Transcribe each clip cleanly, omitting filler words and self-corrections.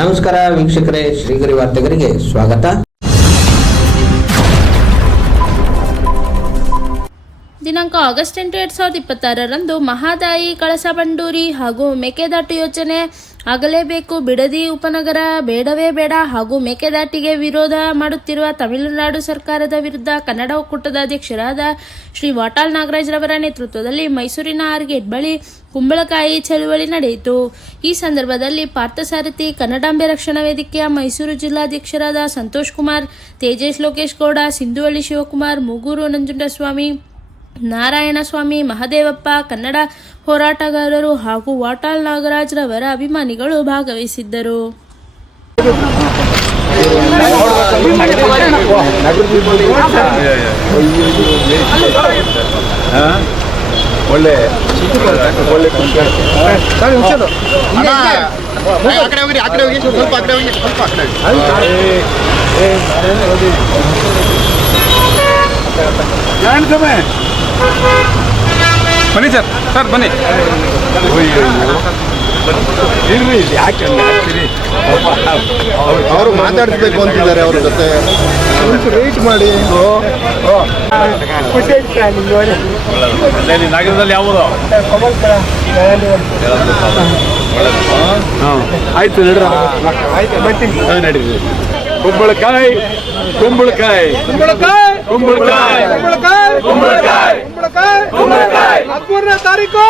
ನಮಸ್ಕಾರ ವೀಕ್ಷಕರೇ, ಶ್ರೀಗರಿ ವಾರ್ತೆಗರಿಗೆ ಸ್ವಾಗತ. ದಿನಾಂಕ ಆಗಸ್ಟ್ 8, 2026ರಂದು ಮಹದಾಯಿ ಕಳಸಾ ಬಂಡೂರಿ ಹಾಗೂ ಮೇಕೆದಾಟು ಯೋಜನೆ ಆಗಲೇಬೇಕು, ಬಿಡದಿ ಉಪನಗರ ಬೇಡವೇ ಬೇಡ ಹಾಗೂ ಮೇಕೆದಾಟಿಗೆ ವಿರೋಧ ಮಾಡುತ್ತಿರುವ ತಮಿಳುನಾಡು ಸರ್ಕಾರದ ವಿರುದ್ಧ ಕನ್ನಡ ಒಕ್ಕೂಟದ ಅಧ್ಯಕ್ಷರಾದ ಶ್ರೀ ವಾಟಾಳ್ ನಾಗರಾಜ್ ರವರ ನೇತೃತ್ವದಲ್ಲಿ ಮೈಸೂರಿನ ಆರ್ಗೇಟ್ ಬಳಿ ಕುಂಬಳಕಾಯಿ ಚಳುವಳಿ ನಡೆಯಿತು. ಈ ಸಂದರ್ಭದಲ್ಲಿ ಪಾರ್ಥಸಾರಥಿ, ಕನ್ನಡಾಂಬೆ ರಕ್ಷಣಾ ವೇದಿಕೆಯ ಮೈಸೂರು ಜಿಲ್ಲಾಧ್ಯಕ್ಷರಾದ ಸಂತೋಷ್ ಕುಮಾರ್, ತೇಜೇಶ್ ಲೋಕೇಶ್ ಗೌಡ, ಸಿಂಧುವಳ್ಳಿ ಶಿವಕುಮಾರ್, ಮೂಗೂರು ನಂಜುಂಡಸ್ವಾಮಿ, ನಾರಾಯಣಸ್ವಾಮಿ, ಮಹದೇವಪ್ಪ, ಕನ್ನಡ ಹೋರಾಟಗಾರರು ಹಾಗೂ ವಾಟಾಳ್ ನಾಗರಾಜ್ ರವರ ಅಭಿಮಾನಿಗಳು ಭಾಗವಹಿಸಿದ್ದರು. ಬನ್ನಿ ಸರ್ ಬನ್ನಿ. ಅವರು ಮಾತಾಡ್ಬೇಕು ಅಂತಿದ್ದಾರೆ. ಅವ್ರ ಜೊತೆ ವೇಟ್ ಮಾಡಿ. ನಗರದಲ್ಲಿ ಯಾವುದು ಆಯ್ತು ನಡೀರಿ. ಕುಂಬಳಕಾಯಿ ಕುಂಬಳಕಾಯಿ ಕುಂಬಳಕಾಯಿ ಕುಂಬಳಕಾಯಿ ಕುಂಬಳಕಾಯಿ ಕುಂಬಳಕಾಯಿ ಕುಂಬಳಕಾಯಿ 13ನೇ ತಾರೀಕು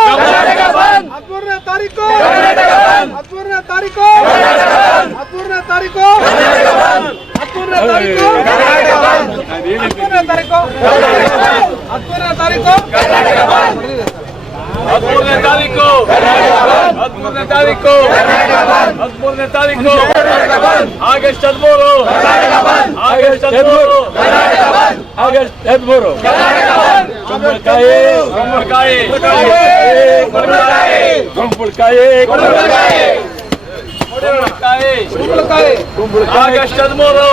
13ನೇ ತಾರೀಕು 13ನೇ ತಾರೀಕು 13ನೇ ತಾರೀಕು 13ನೇ ತಾರೀಕು 13ನೇ ತಾರೀಕು 13ನೇ ತಾರೀಕು 13ನೇ ತಾರೀಕು 13ನೇ ತಾರೀಕು 13ನೇ ತಾರೀಕು ಆಗಸ್ಟ್ 13 ಆಗಸ್ಟ್ 13 ಆಗಸ್ಟ್ 13 ಕುಂಬಳಕಾಯಿ ಕುಂಬಳಕಾಯಿ ಕುಂಬಳಕಾಯಿ ಕುಂಬಳಕಾಯಿ ಆಗಸ್ಟ್ 13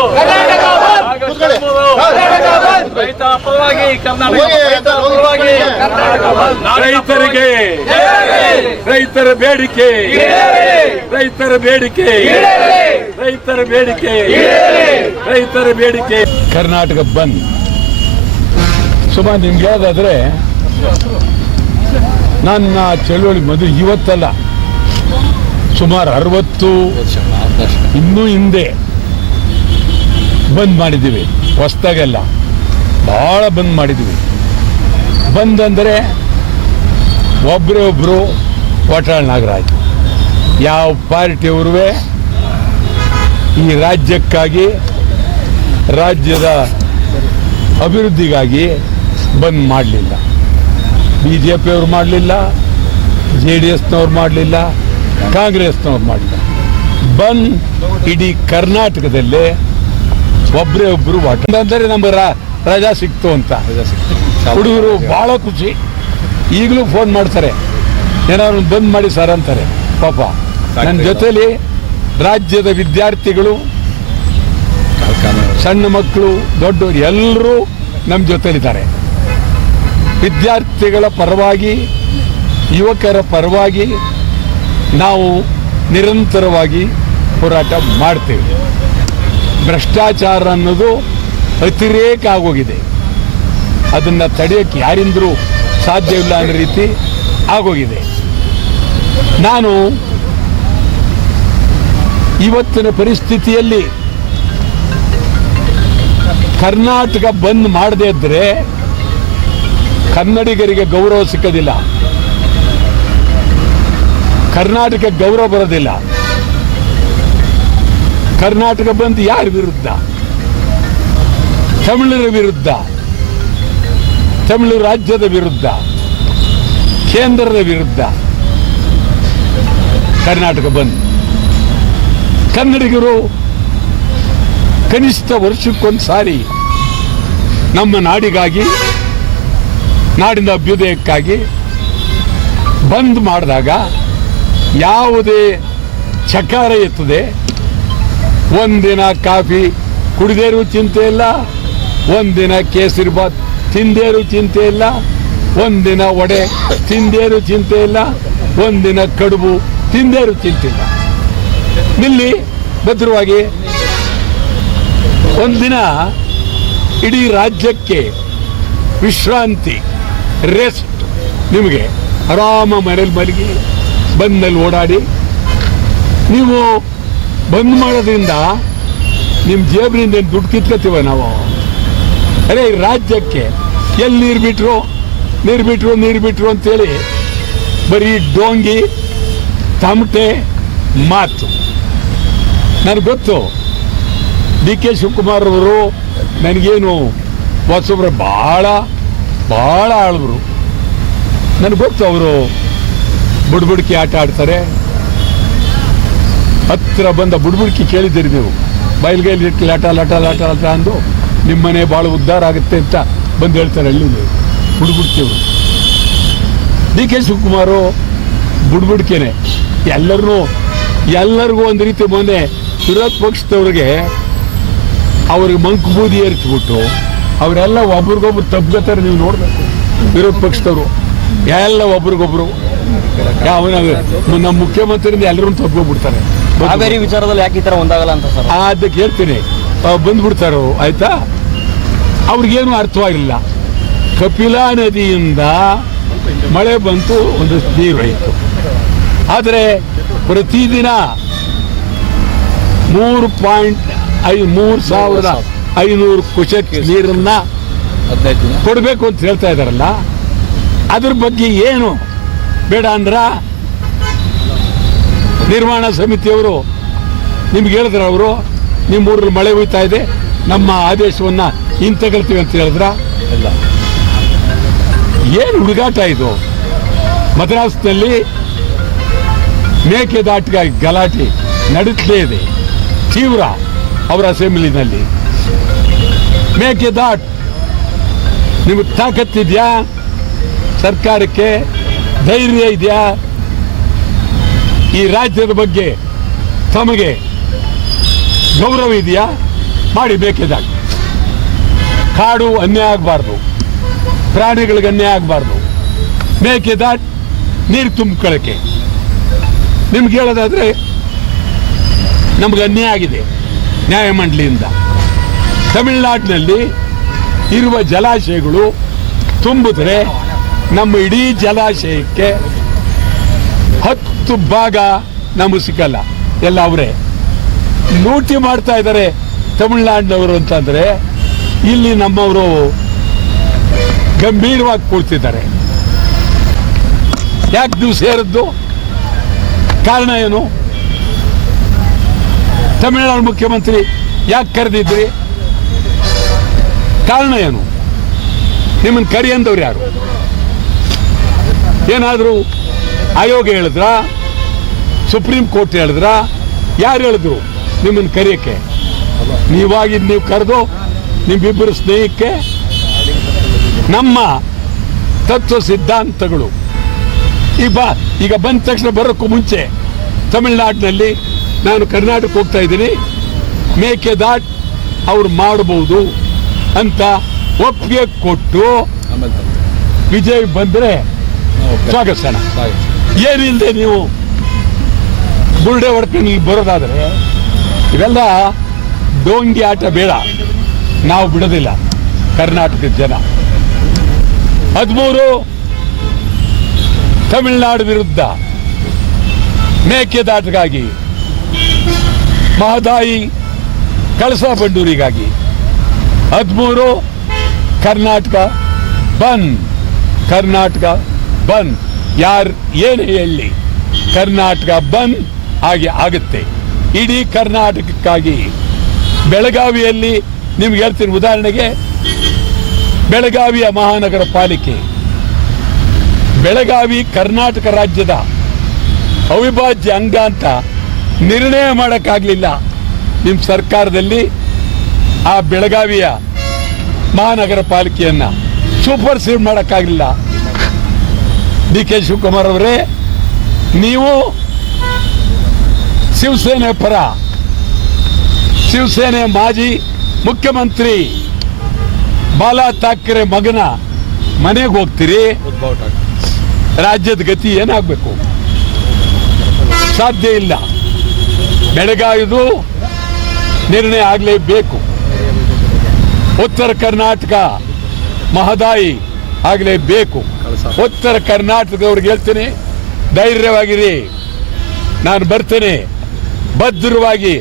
ಆಗಸ್ಟ್ 13 ರೈತ ಪರವಾಗಿ ಕರ್ನಾಟಕ ಪರವಾಗಿ ರೈತರಿಗೆ ರೈತರ ಬೇಡಿಕೆ ರೈತರ ಬೇಡಿಕೆ ರೈತರ ಬೇಡಿಕೆ ರೈತರ ಬೇಡಿಕೆ ಕರ್ನಾಟಕ ಬಂದ್. ಸುಮಾರು ನಿಮ್ಗೆ ಯಾವ್ದಾದ್ರೆ ನನ್ನ ಚಳುವಳಿ ಮೊದಲು ಇವತ್ತಲ್ಲ, ಸುಮಾರು 60 ಇನ್ನೂ ಹಿಂದೆ ಬಂದ್ ಮಾಡಿದ್ದೀವಿ. ಹೊಸ್ದಾಗೆಲ್ಲ ಭಾಳ ಬಂದ್ ಮಾಡಿದ್ದೀವಿ. ಬಂದ್ ಅಂದರೆ ಒಬ್ಬರೇ ಒಬ್ಬರು ವಾಟಾಳ್ ನಾಗರಾಜ್, ಯಾವ ಪಾರ್ಟಿಯವರು ಈ ರಾಜ್ಯಕ್ಕಾಗಿ ರಾಜ್ಯದ ಅಭಿವೃದ್ಧಿಗಾಗಿ ಬಂದ್ ಮಾಡಲಿಲ್ಲ. BJP ಅವರು ಮಾಡಲಿಲ್ಲ, JDSನವ್ರು ಮಾಡಲಿಲ್ಲ, ಕಾಂಗ್ರೆಸ್ನವ್ರು ಮಾಡಲಿಲ್ಲ. ಬಂದ್ ಇಡೀ ಕರ್ನಾಟಕದಲ್ಲೇ ಒಬ್ಬರೇ ಒಬ್ಬರು ವಾಟಾಳ್ ಅಂದರೆ ನಮ್ಮ ರಜಾ ಸಿಕ್ತು ಅಂತ ಹುಡುಗರು ಭಾಳ ಖುಷಿ. ಈಗಲೂ ಫೋನ್ ಮಾಡ್ತಾರೆ, ಏನಾದ್ರು ಬಂದ್ ಮಾಡಿ ಸರ್ ಅಂತಾರೆ. ಪಾಪ ನನ್ನ ಜೊತೆಲಿ ರಾಜ್ಯದ ವಿದ್ಯಾರ್ಥಿಗಳು, ಸಣ್ಣ ಮಕ್ಕಳು, ದೊಡ್ಡವರು ಎಲ್ಲರೂ ನಮ್ಮ ಜೊತೆಲಿದ್ದಾರೆ. ವಿದ್ಯಾರ್ಥಿಗಳ ಪರವಾಗಿ, ಯುವಕರ ಪರವಾಗಿ ನಾವು ನಿರಂತರವಾಗಿ ಹೋರಾಟ ಮಾಡ್ತೇವೆ. ಭ್ರಷ್ಟಾಚಾರ ಅನ್ನೋದು ಅತಿರೇಕ ಆಗೋಗಿದೆ. ಅದನ್ನು ತಡೆಯೋಕ್ಕೆ ಯಾರಿಂದಲೂ ಸಾಧ್ಯವಿಲ್ಲ ಅನ್ನೋ ರೀತಿ ಆಗೋಗಿದೆ. ನಾನು ಇವತ್ತಿನ ಪರಿಸ್ಥಿತಿಯಲ್ಲಿ ಕರ್ನಾಟಕ ಬಂದ್ ಮಾಡದೇ ಇದ್ದರೆ ಕನ್ನಡಿಗರಿಗೆ ಗೌರವ ಸಿಕ್ಕೋದಿಲ್ಲ, ಕರ್ನಾಟಕ ಗೌರವ ಬರೋದಿಲ್ಲ. ಕರ್ನಾಟಕ ಬಂದ್ ಯಾರ ವಿರುದ್ಧ? ತಮಿಳರ ವಿರುದ್ಧ, ತಮಿಳು ರಾಜ್ಯದ ವಿರುದ್ಧ, ಕೇಂದ್ರದ ವಿರುದ್ಧ ಕರ್ನಾಟಕ ಬಂದ್. ಕನ್ನಡಿಗರು ಕನಿಷ್ಠ ವರ್ಷಕ್ಕೊಂದು ಸಾರಿ ನಮ್ಮ ನಾಡಿಗಾಗಿ, ನಾಡಿನ ಅಭ್ಯುದಯಕ್ಕಾಗಿ ಬಂದ್ ಮಾಡಿದಾಗ ಯಾವುದೇ ಚಕಾರ ಎತ್ತದೆ. ಒಂದಿನ ಕಾಫಿ ಕುಡಿದೇರೂ ಚಿಂತೆ ಇಲ್ಲ, ಒಂದಿನ ಕೇಸರಿ ಬಾತ್ ತಿಂದೇರೂ ಚಿಂತೆ ಇಲ್ಲ, ಒಂದಿನ ವಡೆ ತಿಂದೇರೂ ಚಿಂತೆ ಇಲ್ಲ, ಒಂದಿನ ಕಡುಬು ತಿಂದೇರೂ ಚಿಂತೆ ಇಲ್ಲ. ಇಲ್ಲಿ ಭದ್ರವಾಗಿ ಒಂದಿನ ಇಡೀ ರಾಜ್ಯಕ್ಕೆ ವಿಶ್ರಾಂತಿ, ರೆಸ್ಟ್. ನಿಮಗೆ ಆರಾಮ ಮನೇಲಿ ಮಲಗಿ ಬಂದಲ್ಲಿ ಓಡಾಡಿ. ನೀವು ಬಂದ್ ಮಾಡೋದ್ರಿಂದ ನಿಮ್ಮ ಜೇಬಿನಿಂದ ಏನು ದುಡ್ಡು ಕಿತ್ಕೊತೀವ ನಾವು? ಅರೆ ಈ ರಾಜ್ಯಕ್ಕೆ ಎಲ್ಲಿ ನೀರು ಬಿಟ್ರು ಅಂತೇಳಿ ಬರೀ ಡೋಂಗಿ ತಮಟೆ ಮಾತು. ನನಗೆ ಗೊತ್ತು, ಡಿ ಕೆ ಶಿವಕುಮಾರ್ ಅವರು ನನಗೇನು ಹೊಸಬ್ರು ಭಾಳ ಆಳಿದ್ರು. ನನಗೆ ಗೊತ್ತು, ಅವರು ಬುಡ್ಬುಡ್ಕಿ ಆಟ ಆಡ್ತಾರೆ. ಹತ್ತಿರ ಬಂದ ಬುಡ್ಬುಡ್ಕಿ ಕೇಳಿದ್ದೀರಿ ನೀವು, ಬಯಲ್ಗೈಲಿ ಇಟ್ಟು ಲಾಟ ಅಂದು ನಿಮ್ಮನೆ ಭಾಳ ಉದ್ಧಾರ ಆಗುತ್ತೆ ಅಂತ ಬಂದು ಹೇಳ್ತಾರೆ ಹಳ್ಳಿ ಬುಡ್ಬುಡ್ಕಿಯವರು. ಡಿ ಕೆ ಶಿವಕುಮಾರು ಬುಡ್ಬುಡ್ಕೆನೆ. ಎಲ್ಲರಿಗೂ ಒಂದು ರೀತಿ ಮೊನ್ನೆ ವಿರೋಧ ಪಕ್ಷದವ್ರಿಗೆ ಅವ್ರಿಗೆ ಮಂಕು ಬೂದಿ ಏರಿಸ್ಬಿಟ್ಟು ಅವರೆಲ್ಲ ಒಬ್ರಿಗೊಬ್ರು ತಬ್ಕೋತಾರೆ. ನೀವು ನೋಡ್ಬೇಕು, ವಿರೋಧ ಪಕ್ಷದವರು ಎಲ್ಲ ಒಬ್ರಿಗೊಬ್ರು ನಮ್ಮ ಮುಖ್ಯಮಂತ್ರಿಯಿಂದ ಎಲ್ಲರೂ ತಬ್ಕೊಬಿಡ್ತಾರೆ. ಕಾವೇರಿ ವಿಚಾರದಲ್ಲಿ ಯಾಕೆ ಈ ಥರ ಒಂದಾಗಲ್ಲ ಅಂತ ಸರ್ ಅದಕ್ಕೆ ಹೇಳ್ತೀನಿ, ಬಂದ್ಬಿಡ್ತಾರೋ ಆಯ್ತಾ. ಅವ್ರಿಗೇನು ಅರ್ಥವಾಗಿಲ್ಲ. ಕಪಿಲಾ ನದಿಯಿಂದ ಮಳೆ ಬಂತು, ಒಂದು ನೀರು ಹೋಯಿತು. ಆದರೆ ಪ್ರತಿದಿನ 3,500 ಕುಶಕ್ ನೀರನ್ನ ಕೊಡಬೇಕು ಅಂತ ಹೇಳ್ತಾ ಇದ್ದಾರಲ್ಲ, ಅದ್ರ ಬಗ್ಗೆ ಏನು ಬೇಡ ಅಂದ್ರ ನಿರ್ಮಾಣ ಸಮಿತಿಯವರು ನಿಮ್ಗೆ ಹೇಳಿದ್ರ, ಅವರು ನಿಮ್ಮೂರಲ್ಲಿ ಮಳೆ ಹೋಯ್ತಾ ಇದೆ, ನಮ್ಮ ಆದೇಶವನ್ನ ಹಿಂತಗೊಳ್ತೀವಿ ಅಂತ ಹೇಳಿದ್ರ? ಇಲ್ಲ. ಏನು ಹುಡುಗಾಟ ಇದು? ಮದ್ರಾಸ್ನಲ್ಲಿ ಮೇಕೆದಾಟಿಗಾಗಿ ಗಲಾಟೆ ನಡೀತಲೇ ಇದೆ ತೀವ್ರ ಅವರ ಅಸೆಂಬ್ಲಿನಲ್ಲಿ. ಮೇಕೆದಾಟ್ ನಿಮಗೆ ತಾಕತ್ತಿದೆಯಾ? ಸರ್ಕಾರಕ್ಕೆ ಧೈರ್ಯ ಇದೆಯಾ? ಈ ರಾಜ್ಯದ ಬಗ್ಗೆ ತಮಗೆ ಗೌರವ ಇದೆಯಾ? ಮಾಡಿ ಮೇಕೆದಾಟ್. ಕಾಡು ಅನ್ಯಾಯ ಆಗಬಾರ್ದು, ಪ್ರಾಣಿಗಳಿಗೆ ಅನ್ಯಾಯ ಆಗಬಾರ್ದು. ಮೇಕೆದಾಟ್ ನೀರು ತುಂಬಿಕೊಳ್ಳಕ್ಕೆ ನಿಮ್ಗೆ ಹೇಳೋದಾದ್ರೆ, ನಮ್ಗೆ ಅನ್ಯಾಯ ಆಗಿದೆ ನ್ಯಾಯಮಂಡಳಿಯಿಂದ. ತಮಿಳುನಾಡಿನಲ್ಲಿ ಇರುವ ಜಲಾಶಯಗಳು ತುಂಬಿದ್ರೆ ನಮ್ಮ ಇಡೀ ಜಲಾಶಯಕ್ಕೆ 10 ಭಾಗ ನಮಗೆ ಸಿಕ್ಕಲ್ಲ. ಎಲ್ಲ ಅವರೇ ಲೂಟಿ ಮಾಡ್ತಾ ಇದ್ದಾರೆ ತಮಿಳುನಾಡಿನವರು ಅಂತಂದ್ರೆ, ಇಲ್ಲಿ ನಮ್ಮವರು ಗಂಭೀರವಾಗಿ ಕೂಡ್ತಿದ್ದಾರೆ. ಯಾಕೆ ನೀವು ಸೇರಿದ್ದು? ಕಾರಣ ಏನು? ತಮಿಳುನಾಡು ಮುಖ್ಯಮಂತ್ರಿ ಯಾಕೆ ಕರೆದಿದ್ರಿ? ಕಾರಣ ಏನು? ನಿಮ್ಮನ್ನು ಕರೆಯಂದವ್ರು ಯಾರು? ಏನಾದರೂ ಆಯೋಗ ಹೇಳಿದ್ರ? ಸುಪ್ರೀಂ ಕೋರ್ಟ್ ಹೇಳಿದ್ರ? ಯಾರು ಹೇಳಿದ್ರು ನಿಮ್ಮನ್ನು ಕರೆಯಕ್ಕೆ? ನೀವಾಗಿದ್ದು ನೀವು ಕರೆದು ನಿಮ್ಮಿಬ್ಬರು ಸ್ನೇಹಕ್ಕೆ ನಮ್ಮ ತತ್ವ ಸಿದ್ಧಾಂತಗಳು ಈಗ ಬಂದ ತಕ್ಷಣ ಬರೋಕ್ಕೂ ಮುಂಚೆ ತಮಿಳುನಾಡಿನಲ್ಲಿ ನಾನು ಕರ್ನಾಟಕ ಹೋಗ್ತಾ ಇದ್ದೀನಿ, ಮೇಕೆದಾಟ್ ಅವ್ರು ಮಾಡಬಹುದು ಅಂತ ಒಪ್ಪಿಗೆ ಕೊಟ್ಟು ವಿಜಯ್ ಬಂದರೆ ಸ್ವಾಗತಿಸೋಣ. ಏನಿಲ್ಲದೆ ನೀವು ಬುರುಡೆ ಹೊಡ್ಕೊಂಡು ಇಲ್ಲಿ ಬರೋದಾದರೆ ಇವೆಲ್ಲ ಡೋಂಗಿ ಆಟ ಬೇಡ, ನಾವು ಬಿಡೋದಿಲ್ಲ. ಕರ್ನಾಟಕದ ಜನ 13 ತಮಿಳುನಾಡು ವಿರುದ್ಧ ಮೇಕೆದಾಟಿಗಾಗಿ, ಮಹದಾಯಿ ಕಳಸಾ ಬಂಡೂರಿಗಾಗಿ 13 ಕರ್ನಾಟಕ ಬಂದ್. ಯಾರು ಏನು ಹೇಳಿ, ಕರ್ನಾಟಕ ಬಂದ್ ಹಾಗೆ ಆಗುತ್ತೆ. ಇಡೀ ಕರ್ನಾಟಕಕ್ಕಾಗಿ ಬೆಳಗಾವಿಯಲ್ಲಿ ನಿಮ್ಗೆ ಹೇಳ್ತೀನಿ, ಉದಾಹರಣೆಗೆ ಬೆಳಗಾವಿಯ ಮಹಾನಗರ ಪಾಲಿಕೆ, ಬೆಳಗಾವಿ ಕರ್ನಾಟಕ ರಾಜ್ಯದ ಅವಿಭಾಜ್ಯ ಅಂಗ ಅಂತ ನಿರ್ಣಯ ಮಾಡೋಕ್ಕಾಗಲಿಲ್ಲ ನಿಮ್ಮ ಸರ್ಕಾರದಲ್ಲಿ. ಆ ಬೆಳಗಾವಿಯ ಮಹಾನಗರ ಪಾಲಿಕೆಯನ್ನು ಸೂಪರ್ ಸೀಡ್ ಮಾಡೋಕ್ಕಾಗಲಿಲ್ಲ. ಡಿ ಕೆ ಶಿವಕುಮಾರ್ ಅವರೇ, ನೀವು ಶಿವಸೇನೆ ಪರ, ಶಿವಸೇನೆ ಮಾಜಿ ಮುಖ್ಯಮಂತ್ರಿ ಬಾಲಾ ಠಾಕ್ರೆ ಮಗನ ಮನೆಗೆ ಹೋಗ್ತೀರಿ, ರಾಜ್ಯದ ಗತಿ ಏನಾಗಬೇಕು? ಸಾಧ್ಯ ಇಲ್ಲ. ಬೆಳಗಾವಿದು ನಿರ್ಣಯ ಆಗಲೇಬೇಕು. ಉತ್ತರ ಕರ್ನಾಟಕ ಮಹದಾಯಿ ಆಗಲೇಬೇಕು. ಉತ್ತರ ಕರ್ನಾಟಕದವ್ರಿಗೆ ಹೇಳ್ತೀನಿ, ಧೈರ್ಯವಾಗಿರಿ, ನಾನು ಬರ್ತೇನೆ, ಭದ್ರವಾಗಿ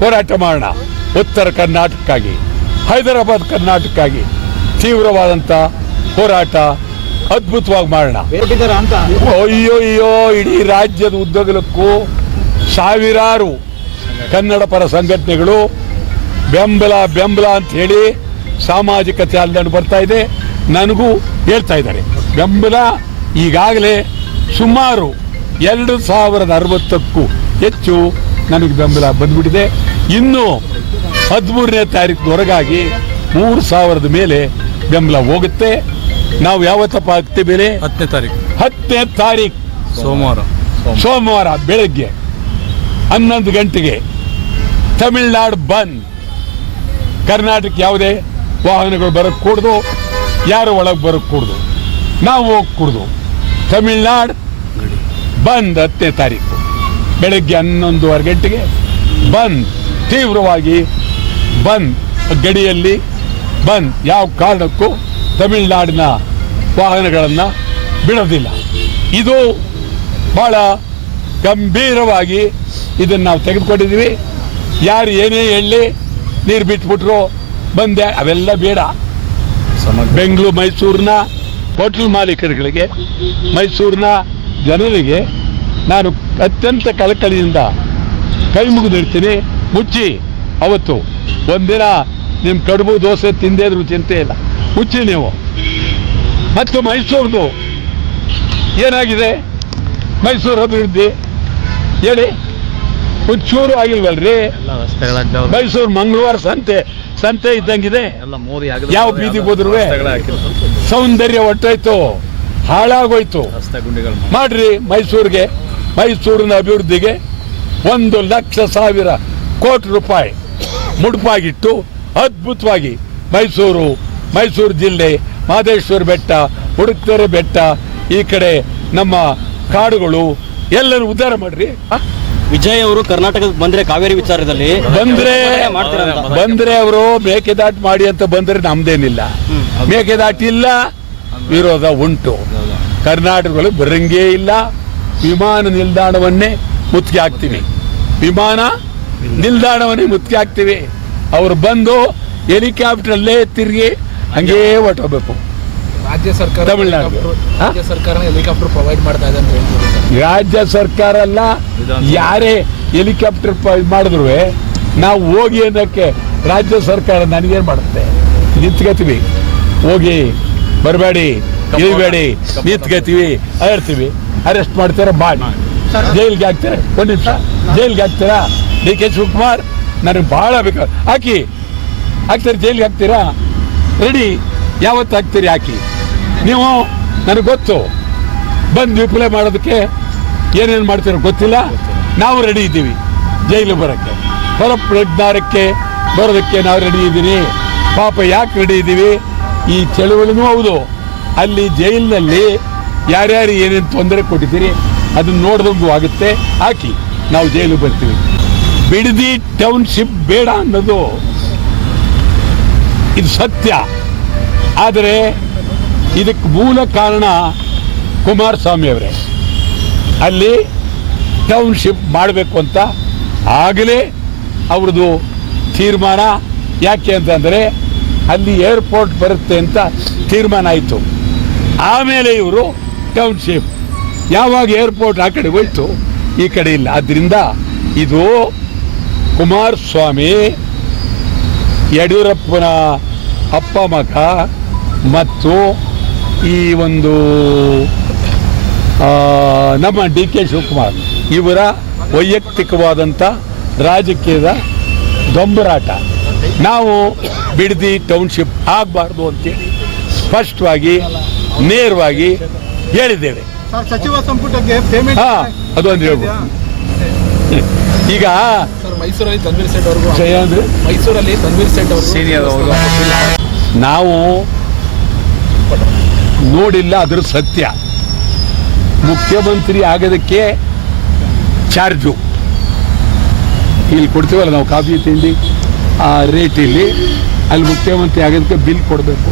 ಹೋರಾಟ ಮಾಡೋಣ. ಉತ್ತರ ಕರ್ನಾಟಕಕ್ಕಾಗಿ, ಹೈದರಾಬಾದ್ ಕರ್ನಾಟಕಕ್ಕಾಗಿ ತೀವ್ರವಾದಂಥ ಹೋರಾಟ ಅದ್ಭುತವಾಗಿ ಮಾಡೋಣ. ಅಯ್ಯೋ ಇಡೀ ರಾಜ್ಯದ ಉದ್ದಗಲಕ್ಕೂ ಸಾವಿರಾರು ಕನ್ನಡ ಪರ ಸಂಘಟನೆಗಳು ಬೆಂಬಲ ಅಂತ ಹೇಳಿ ಸಾಮಾಜಿಕ ಜಾಲದಲ್ಲಿ ಬರ್ತಾ ಇದೆ. ನನಗೂ ಹೇಳ್ತಾ ಇದ್ದಾರೆ ಬೆಂಬಲ. ಈಗಾಗಲೇ ಸುಮಾರು 2060ಕ್ಕೂ ಹೆಚ್ಚು ನನಗೆ ಬೆಂಬಲ ಬಂದ್ಬಿಟ್ಟಿದೆ. ಇನ್ನು 13ನೇ ತಾರೀಕಿನವರೆಗಾಗಿ 3000 ಮೇಲೆ ಬೆಂಬಲ ಹೋಗುತ್ತೆ. ನಾವು ಯಾವತ್ತಪ್ಪ ಆಗ್ತೀವಿ? 10ನೇ ತಾರೀಕು ಸೋಮವಾರ ಬೆಳಗ್ಗೆ 11 ಗಂಟೆಗೆ ತಮಿಳುನಾಡು ಬಂದ್. ಕರ್ನಾಟಕ ಯಾವುದೇ ವಾಹನಗಳು ಬರೋಕ್ಕೆ ಕೂಡ್ದು, ಯಾರು ಒಳಗೆ ಬರೋಕ್ಕೆ ಕೂಡ್ದು, ನಾವು ಹೋಗ್ಕೂಡ್ದು. ತಮಿಳುನಾಡು ಬಂದ್ 10ನೇ ತಾರೀಕು ಬೆಳಗ್ಗೆ 11:15 ಗಂಟೆಗೆ ಬಂದ್, ತೀವ್ರವಾಗಿ ಬಂದ್, ಗಡಿಯಲ್ಲಿ ಬಂದ್. ಯಾವ ಕಾರಣಕ್ಕೂ ತಮಿಳುನಾಡಿನ ವಾಹನಗಳನ್ನು ಬಿಡೋದಿಲ್ಲ. ಇದು ಬಹಳ ಗಂಭೀರವಾಗಿ ಇದನ್ನು ನಾವು ತೆಗೆದುಕೊಂಡಿದ್ದೀವಿ. ಯಾರು ಏನೇ ಹೇಳಿ ನೀರು ಬಿಟ್ಬಿಟ್ರು ಬಂದೆ, ಅವೆಲ್ಲ ಬೇಡ. ಬೆಂಗಳೂರು ಮೈಸೂರಿನ ಹೋಟೆಲ್ ಮಾಲೀಕರುಗಳಿಗೆ, ಮೈಸೂರಿನ ಜನರಿಗೆ ನಾನು ಅತ್ಯಂತ ಕಳಕಳಿಯಿಂದ ಕೈ ಮುಗಿದಿರ್ತೀನಿ. ಮುಚ್ಚಿ, ಅವತ್ತು ಒಂದಿನ ನಿಮ್ಮ ಕಡುಬು ದೋಸೆ ತಿಂದೇದ್ರೂ ಚಿಂತೆ ಇಲ್ಲ, ಮುಚ್ಚಿ ನೀವು. ಮತ್ತು ಮೈಸೂರದು ಏನಾಗಿದೆ? ಮೈಸೂರು ಅಭಿವೃದ್ಧಿ ಹೇಳಿ, ಒಂಚೂರು ಆಗಿಲ್ವಲ್ರಿ? ಮೈಸೂರು ಮಂಗಳವಾರ ಸಂತೆ ಇದ್ದಂಗಿದೆ. ಯಾವ ಬೀದಿಗೆ ಹೋದ್ರು ಸೌಂದರ್ಯ ಹೊಟ್ಟೋಯ್ತು, ಹಾಳಾಗೋಯ್ತು. ಮಾಡ್ರಿ ಮೈಸೂರಿಗೆ, ಮೈಸೂರಿನ ಅಭಿವೃದ್ಧಿಗೆ 1,00,000 ಕೋಟಿ ರೂಪಾಯಿ ಮುಡುಪಾಗಿಟ್ಟು ಅದ್ಭುತವಾಗಿ ಮೈಸೂರು ಜಿಲ್ಲೆ, ಮಹದೇಶ್ವರ ಬೆಟ್ಟ, ಹುಡುಕ್ತೆರೆ ಬೆಟ್ಟ, ಈ ಕಡೆ ನಮ್ಮ ಕಾಡುಗಳು ಎಲ್ಲರೂ ಉದ್ಧಾರ ಮಾಡ್ರಿ. ವಿಜಯ್ ಅವರು ಕರ್ನಾಟಕಕ್ಕೆ ಬಂದ್ರೆ ಕಾವೇರಿ ವಿಚಾರದಲ್ಲಿ ಬಂದ್ರೆ ಅವರು ಮೇಕೆದಾಟು ಮಾಡಿ ಅಂತ ಬಂದ್ರೆ ನಮ್ದೇನಿಲ್ಲ. ಮೇಕೆದಾಟು ಇಲ್ಲ, ವಿರೋಧ ಉಂಟು. ಕರ್ನಾಟಕಗಳು ಬರಂಗೇ ಇಲ್ಲ. ವಿಮಾನ ನಿಲ್ದಾಣವನ್ನೇ ಮುತ್ತಿಗೆ ಹಾಕ್ತೀವಿ, ವಿಮಾನ ನಿಲ್ದಾಣವನ್ನೇ ಮುತ್ತಿಗೆ ಹಾಕ್ತೀವಿ. ಅವರು ಬಂದು ಹೆಲಿಕಾಪ್ಟರಲ್ಲೇ ತಿರುಗಿ ಹಂಗೇ ಹೊಟ್ಟೋಗ್ಬೇಕು. ರಾಜ್ಯ ಸರ್ಕಾರ ತಮಿಳುನಾಡು ಹೆಲಿಕಾಪ್ಟರ್ ಪ್ರೊವೈಡ್ ಮಾಡ್ತಾ ಇದೆ ಅಂತ ಹೇಳ್ತಾರೆ. ರಾಜ್ಯ ಸರ್ಕಾರ ಅಲ್ಲ, ಯಾರೇ ಹೆಲಿಕಾಪ್ಟರ್ ಮಾಡಿದ್ರು ನಾವು ಹೋಗಿ ಅನ್ನೋಕ್ಕೆ ರಾಜ್ಯ ಸರ್ಕಾರ ನನಗೇನು ಮಾಡುತ್ತೆ? ನಿಂತ್ಕೋತೀವಿ, ಹೋಗಿ ಬರಬೇಡಿ, ಇಳಿಬೇಡಿ, ನಿಂತ್ಕೋತೀವಿ, ಅರ್ತೀವಿ. ಅರೆಸ್ಟ್ ಮಾಡ್ತೀರಾ, ಮಾಡಿ ಜೈಲ್ಗೆ ಹಾಕ್ತಾರೆ. ಒಂದು ನಿಮಿಷ, ಜೈಲ್ಗೆ ಹಾಕ್ತೀರಾ? DK ಶಿವಕುಮಾರ್ ನನಗೆ ಭಾಳ ಬೇಕು, ಹಾಕ್ತಾರೆ, ಜೈಲ್ಗೆ ಹಾಕ್ತೀರಾ? ರೆಡಿ, ಯಾವತ್ತು ಹಾಕ್ತೀರಿ ಹಾಕಿ. ನೀವು ನನಗೆ ಗೊತ್ತು, ಬಂದು ವಿಫಲ ಮಾಡೋದಕ್ಕೆ ಏನೇನು ಮಾಡ್ತೀರೋ ಗೊತ್ತಿಲ್ಲ. ನಾವು ರೆಡಿ ಇದ್ದೀವಿ ಜೈಲಿಗೆ ಬರೋಕ್ಕೆ, ಹೊರಪ್ರಜ್ಞಾನಕ್ಕೆ ಬರೋದಕ್ಕೆ ನಾವು ರೆಡಿ ಇದ್ದೀವಿ. ಪಾಪ ಯಾಕೆ ರೆಡಿ ಇದ್ದೀವಿ? ಈ ಚಳುವಳಿನೂ ಹೌದು. ಅಲ್ಲಿ ಜೈಲಿನಲ್ಲಿ ಯಾರ್ಯಾರು ಏನೇನು ತೊಂದರೆ ಕೊಟ್ಟಿದ್ದೀರಿ ಅದನ್ನು ನೋಡ್ದಂಗೂ ಆಗುತ್ತೆ. ಹಾಕಿ, ನಾವು ಜೈಲಿಗೆ ಬರ್ತೀವಿ. ಬಿಡದಿ ಟೌನ್ಶಿಪ್ ಬೇಡ ಅನ್ನೋದು ಇದು ಸತ್ಯ. ಆದರೆ ಇದಕ್ಕೆ ಮೂಲ ಕಾರಣ ಕುಮಾರಸ್ವಾಮಿ ಅವರೇ. ಅಲ್ಲಿ ಟೌನ್ಶಿಪ್ ಮಾಡಬೇಕು ಅಂತ ಆಗಲೇ ಅವ್ರದ್ದು ತೀರ್ಮಾನ. ಯಾಕೆ ಅಂತಂದರೆ ಅಲ್ಲಿ ಏರ್ಪೋರ್ಟ್ ಬರುತ್ತೆ ಅಂತ ತೀರ್ಮಾನ ಆಯಿತು. ಆಮೇಲೆ ಇವರು ಟೌನ್ಶಿಪ್, ಯಾವಾಗ ಏರ್ಪೋರ್ಟ್ ಆ ಕಡೆ ಹೋಯ್ತು, ಈ ಕಡೆ ಇಲ್ಲ. ಆದ್ದರಿಂದ ಇದು ಕುಮಾರಸ್ವಾಮಿ, ಯಡಿಯೂರಪ್ಪನ ಅಪ್ಪ ಮಗ ಮತ್ತು ಈ ಒಂದು ನಮ್ಮ DK ಶಿವಕುಮಾರ್ ಇವರ ವೈಯಕ್ತಿಕವಾದಂಥ ರಾಜಕೀಯದ ದೊಂಬರಾಟ. ನಾವು ಬಿಡದಿ ಟೌನ್ಶಿಪ್ ಆಗಬಾರ್ದು ಅಂತೇಳಿ ಸ್ಪಷ್ಟವಾಗಿ ನೇರವಾಗಿ ಹೇಳಿದ್ದೇವೆ. ಸಚಿವ ಸಂಪುಟಕ್ಕೆ ಪೇಮೆಂಟ್ ಅದೊಂದು ಹೇಳ್ಬೋದು. ಈಗ ಮೈಸೂರಲ್ಲಿ ತನ್ವೀರ್ ಸೇಠ್ ಅವ್ರಿಗೂ ಸೀನಿಯರ್ ನಾವು ನೋಡಿಲ್ಲ, ಅದ್ರ ಸತ್ಯ. ಮುಖ್ಯಮಂತ್ರಿ ಆಗೋದಕ್ಕೆ ಚಾರ್ಜು ಇಲ್ಲಿ ಕೊಡ್ತೀವಲ್ಲ ನಾವು, ಕಾಫಿ ತಿಂಡಿ ಆ ರೇಟಿಲ್ಲಿ ಅಲ್ಲಿ ಮುಖ್ಯಮಂತ್ರಿ ಆಗೋದಕ್ಕೆ ಬಿಲ್ ಕೊಡಬೇಕು.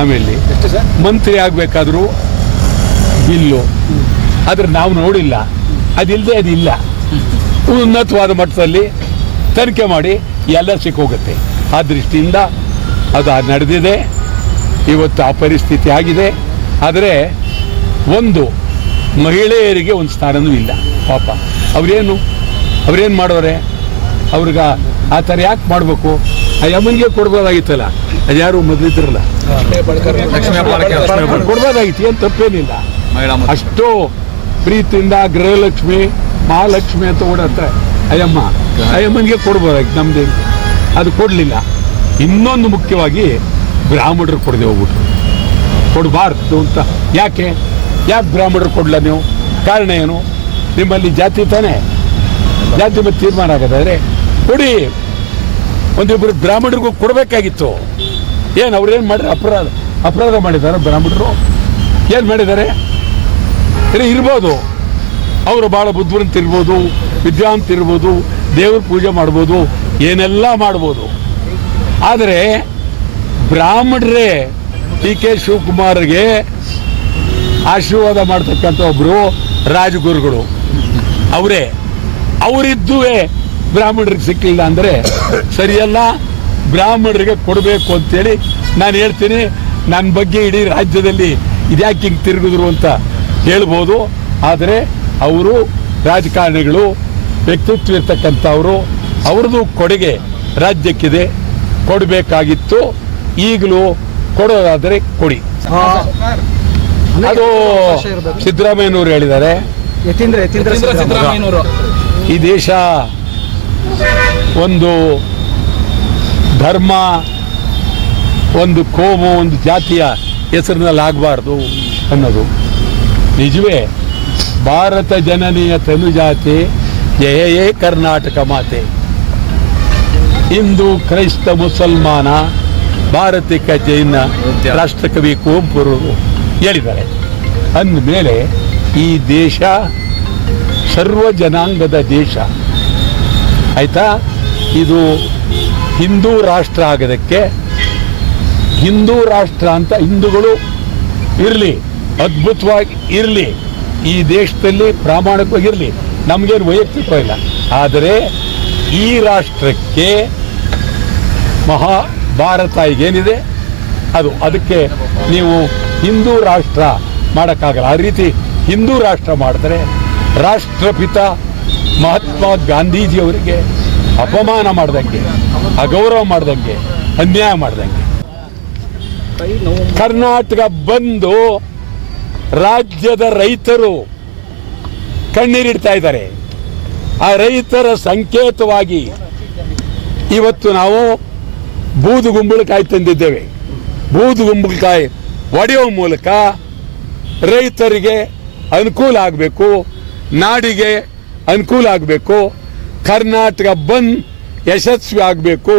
ಆಮೇಲೆ ಮಂತ್ರಿ ಆಗಬೇಕಾದ್ರೂ ಬಿಲ್ಲು, ಆದ್ರೆ ನಾವು ನೋಡಿಲ್ಲ, ಅದಿಲ್ಲದೆ ಅದಿಲ್ಲ. ಉನ್ನತವಾದ ಮಟ್ಟದಲ್ಲಿ ತನಿಖೆ ಮಾಡಿ ಎಲ್ಲ ಸಿಕ್ಕೋಗುತ್ತೆ. ಆ ದೃಷ್ಟಿಯಿಂದ ಅದು ನಡೆದಿದೆ. ಇವತ್ತು ಆ ಪರಿಸ್ಥಿತಿ ಆಗಿದೆ. ಆದರೆ ಒಂದು ಮಹಿಳೆಯರಿಗೆ ಒಂದು ಸ್ಥಾನವೂ ಇಲ್ಲ ಪಾಪ. ಅವ್ರೇನು ಮಾಡೋರೆ? ಅವ್ರಿಗೆ ಆ ಥರ ಯಾಕೆ ಮಾಡಬೇಕು? ಆ ಯಮನ್ಗೆ ಕೊಡ್ಬೋದಾಗಿತ್ತಲ್ಲ, ಅದು ಯಾರು ಮೊದಲಿದ್ರಲ್ಲ, ಕೊಡ್ಬೋದಾಗಿತ್ತು, ಏನು ತಪ್ಪೇನಿಲ್ಲ. ಅಷ್ಟು ಪ್ರೀತಿಯಿಂದ ಗೃಹಲಕ್ಷ್ಮಿ ಮಹಾಲಕ್ಷ್ಮಿ ಅಂತ ಓಡಾಡ್ತಾರೆ ಅಯ್ಯಮ್ಮನಿಗೆ ಕೊಡ್ಬೋದಾಗಿತ್ತು. ನಮ್ದು ಅದು ಕೊಡಲಿಲ್ಲ. ಇನ್ನೊಂದು ಮುಖ್ಯವಾಗಿ ಬ್ರಾಹ್ಮಣರು ಕೊಡದೆ ಹೋಗ್ಬಿಟ್ರು. ಕೊಡಬಾರ್ದು ಅಂತ ಯಾಕೆ ಬ್ರಾಹ್ಮಣರು ಕೊಡಲ್ಲ ನೀವು? ಕಾರಣ ಏನು? ನಿಮ್ಮಲ್ಲಿ ಜಾತಿ ತಾನೇ, ಜಾತಿ ಮೇಲೆ ತೀರ್ಮಾನ ಆಗೋದಾದ್ರೆ ಕೊಡಿ. ಒಂದಿಬ್ಬರು ಬ್ರಾಹ್ಮಣರಿಗೂ ಕೊಡಬೇಕಾಗಿತ್ತು. ಏನು ಅವ್ರೇನು ಮಾಡಿದ್ರೆ ಅಪರಾಧ ಮಾಡಿದ್ದಾರೆ ಬ್ರಾಹ್ಮಣರು? ಏನು ಮಾಡಿದ್ದಾರೆ? ಇರ್ಬೋದು, ಅವರು ಭಾಳ ಬುದ್ಧಿವಂತ ಇರ್ಬೋದು, ವಿದ್ವಾಂತ ಇರ್ಬೋದು, ದೇವ್ರ ಪೂಜೆ ಮಾಡ್ಬೋದು, ಏನೆಲ್ಲ ಮಾಡ್ಬೋದು. ಆದರೆ ಬ್ರಾಹ್ಮಣರೇ ಟಿ ಕೆ ಶಿವಕುಮಾರ್ಗೆ ಆಶೀರ್ವಾದ ಮಾಡ್ತಕ್ಕಂಥ ಒಬ್ಬರು ರಾಜಗುರುಗಳು ಅವರಿದ್ದುವೇ ಬ್ರಾಹ್ಮಣರಿಗೆ ಸಿಕ್ಕಿಲ್ಲ ಅಂದರೆ ಸರಿಯಲ್ಲ. ಬ್ರಾಹ್ಮಣರಿಗೆ ಕೊಡಬೇಕು ಅಂತೇಳಿ ನಾನು ಹೇಳ್ತೀನಿ. ನನ್ನ ಬಗ್ಗೆ ಇಡೀ ರಾಜ್ಯದಲ್ಲಿ ಇದ್ಯಾಕೆ ಹಿಂಗೆ ತಿರುಗಿದ್ರು ಅಂತ ಹೇಳ್ಬೋದು. ಆದರೆ ಅವರು ರಾಜಕಾರಣಿಗಳು, ವ್ಯಕ್ತಿತ್ವ ಇರ್ತಕ್ಕಂಥವರು, ಅವ್ರದ್ದು ಕೊಡುಗೆ ರಾಜ್ಯಕ್ಕಿದೆ, ಕೊಡಬೇಕಾಗಿತ್ತು. ಈಗಲೂ ಕೊಡೋದಾದರೆ ಕೊಡಿ. ಅದು ಸಿದ್ದರಾಮಯ್ಯನವರು ಹೇಳಿದ್ದಾರೆ. ಸಿದ್ದರಾಮಯ್ಯನವರು ಈ ದೇಶ ಒಂದು ಧರ್ಮ, ಒಂದು ಕೋಮು, ಒಂದು ಜಾತಿಯ ಹೆಸರಿನಲ್ಲಿ ಆಗಬಾರ್ದು ಅನ್ನೋದು ನಿಜವೇ. ಭಾರತ ಜನನೀಯ ತನುಜಾತೆ ಜಯೇ ಕರ್ನಾಟಕ ಮಾತೆ. ಹಿಂದೂ ಕ್ರೈಸ್ತ ಮುಸಲ್ಮಾನ ಭಾರತಿಕ ಜೈನ ರಾಷ್ಟ್ರಕವಿ ಕುವೆಂಪುರವರು ಹೇಳಿದ್ದಾರೆ. ಅಂದಮೇಲೆ ಈ ದೇಶ ಸರ್ವ ಜನಾಂಗದ ದೇಶ ಆಯ್ತಾ. ಇದು ಹಿಂದೂ ರಾಷ್ಟ್ರ ಆಗೋದಕ್ಕೆ, ಹಿಂದೂ ರಾಷ್ಟ್ರ ಅಂತ ಹಿಂದೂಗಳು ಇರಲಿ, ಅದ್ಭುತವಾಗಿ ಇರಲಿ, ಈ ದೇಶದಲ್ಲಿ ಪ್ರಾಮಾಣಿಕವಾಗಿರಲಿ, ನಮಗೇನು ವೈಯಕ್ತಿಕ ಇಲ್ಲ. ಆದರೆ ಈ ರಾಷ್ಟ್ರಕ್ಕೆ ಮಹಾಭಾರತ ಈಗೇನಿದೆ ಅದಕ್ಕೆ ನೀವು ಹಿಂದೂ ರಾಷ್ಟ್ರ ಮಾಡೋಕ್ಕಾಗಲ್ಲ. ಆ ರೀತಿ ಹಿಂದೂ ರಾಷ್ಟ್ರ ಮಾಡಿದ್ರೆ ರಾಷ್ಟ್ರಪಿತ ಮಹಾತ್ಮ ಗಾಂಧೀಜಿಯವರಿಗೆ ಅಪಮಾನ ಮಾಡ್ದಂಗೆ, ಅಗೌರವ ಮಾಡ್ದಂಗೆ, ಅನ್ಯಾಯ ಮಾಡ್ದಂಗೆ. ಕರ್ನಾಟಕ ಬಂದು ರಾಜ್ಯದ ರೈತರು ಕಣ್ಣೀರಿಡ್ತಾ ಇದ್ದಾರೆ. ಆ ರೈತರ ಸಂಕೇತವಾಗಿ ಇವತ್ತು ನಾವು ಬೂದುಗುಂಬಳಕಾಯಿ ತಂದಿದ್ದೇವೆ. ಬೂದುಗುಂಬಳಕಾಯಿ ಒಡೆಯುವ ಮೂಲಕ ರೈತರಿಗೆ ಅನುಕೂಲ ಆಗಬೇಕು, ನಾಡಿಗೆ ಅನುಕೂಲ ಆಗಬೇಕು. ಕರ್ನಾಟಕ ಬಂದ್ ಯಶಸ್ವಿ ಆಗಬೇಕು.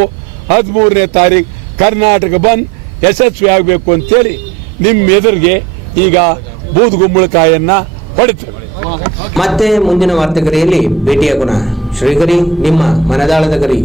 13ನೇ ತಾರೀಕು ಕರ್ನಾಟಕ ಬಂದ್ ಯಶಸ್ವಿ ಆಗಬೇಕು ಅಂತೇಳಿ ನಿಮ್ಮ ಎದುರಿಗೆ ಈಗ ಬೂದುಗುಂಬಳಕಾಯಿಯನ್ನು ಹೊಡಿತೇವೆ. ಮತ್ತೆ ಮುಂದಿನ ವಾರ್ತೆಗರಿಯಲ್ಲಿ ಭೇಟಿಯಾಗೋಣ. ಶ್ರೀಗರಿ, ನಿಮ್ಮ ಮನದಾಳದ ಗರಿ.